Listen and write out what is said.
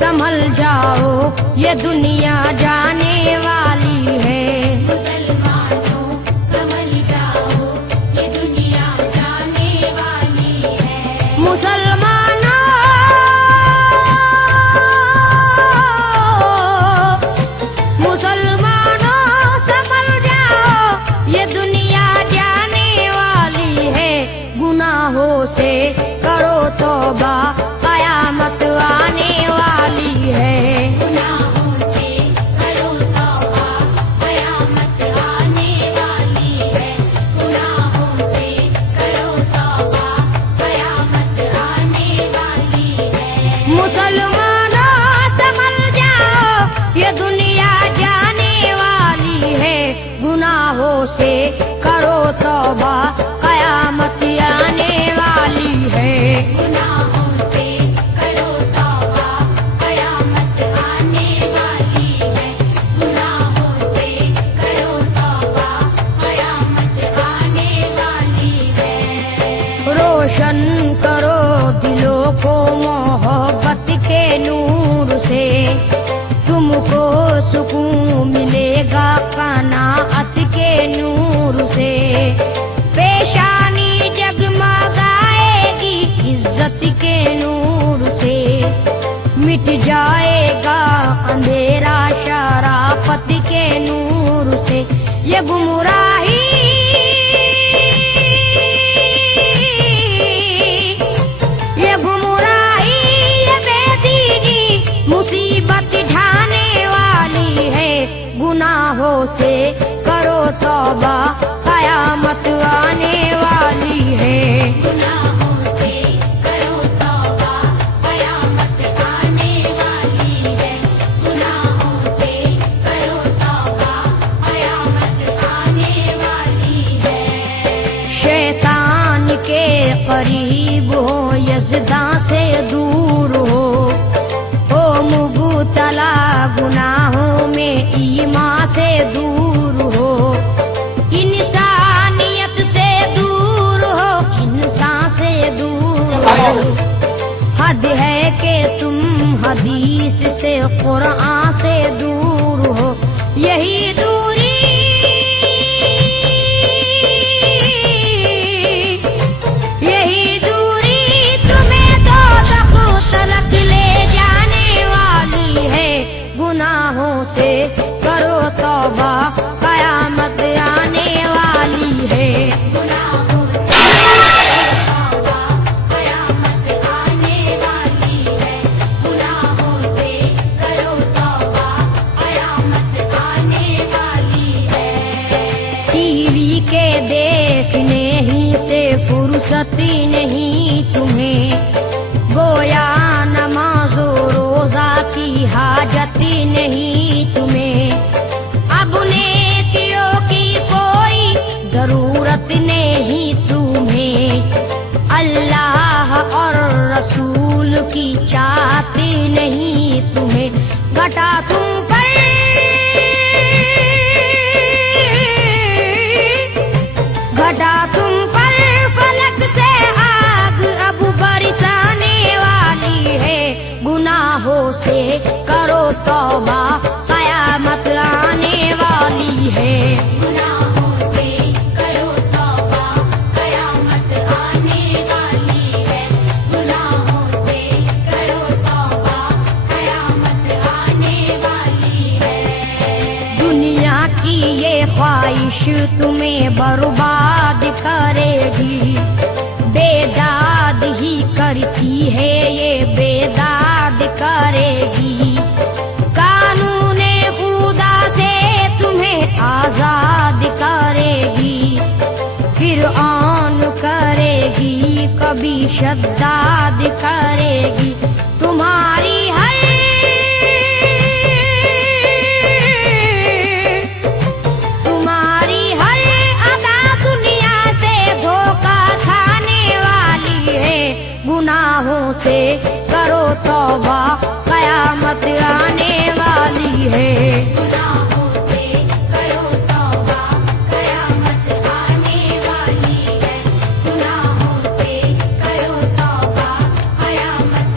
संभल जाओ ये दुनिया जाने वाली है। मुसलमानों संभल जाओ ये दुनिया जाने वाली है। मुसलमानों संभल जाओ ये दुनिया जाने वाली है। गुनाहों से करो तौबा कयामत आने वाली है। गुनाहों से करो तौबा कयामत आने वाली है। गुनाहों से करो तौबा कयामत आने वाली है। मुसलमानों संभल जाओ ये दुनिया जाने वाली है। गुनाहों से करो तौबा कयामत आने वाली है। गुनाहों से करो तौबा कयामत आने वाली है। गुनाहों से करो तौबा कयामत आने वाली है। रोशन करो दिलों को मोहब्बत के नूर से, तुमको सुकून मिलेगा कनाअत के नूर से। पेशानी जगमगाएगी इज्जत के नूर से, मिट जाएगा अंधेरा शराफत के नूर से। ये गुमराही ये बेदीनी मुसीबत ढाने वाली है। गुनाहों से करो तौबा कयामत आने वाली है। गुनाहों से करो तौबा कयामत आने वाली है। गुनाहों से करो तौबा कयामत आने वाली है। शैतान के करीब हो यज़दा से दूर हो मुबतला गुनाहों में ईमान से दूर हो। इंसानियत से दूर हो, इंसान से दूर हो। हद है कि तुम हदीस से कुरान से दूर हो। यही दूरी तुम्हें दोज़ख तलक ले जाने वाली है। गुनाहों से करो तौबा कयामत आने वाली है। गुनाहों से करो तौबा कयामत आने वाली है। गुनाहों से करो तौबा कयामत आने वाली है। टीवी के देखने ही से फुर्सती नहीं तुम्हें, गोया नमाज़ो रोज़ा की हाजती नहीं तुम्हें। अब नेकियों की कोई जरूरत नहीं तुम्हें। अल्लाह और रसूल की चाहती नहीं तुम्हें। घटा तुम पर फलक से आग अब बरसाने वाली है। गुनाहों से करो तौबा कयामत आने वाली है। गुनाहों से करो तौबा कयामत आने वाली है। गुनाहों से करो तौबा कयामत आने वाली है। दुनिया की ये ख्वाहिश तुम्हें बर्बाद करेगी, बेदाद ही करती है ये बेदाद करेगी। कानूने खुदा से तुम्हें आजाद करेगी, फिर ऑन करेगी कभी शद्दाद करेगी। तुम्हारी हर अदा दुनिया से धोखा खाने वाली है। गुनाहों से करो तौबा कयामत आने वाली है। गुनाहों से करो तौबा कयामत आने वाली है। गुनाहों से करो तौबा कयामत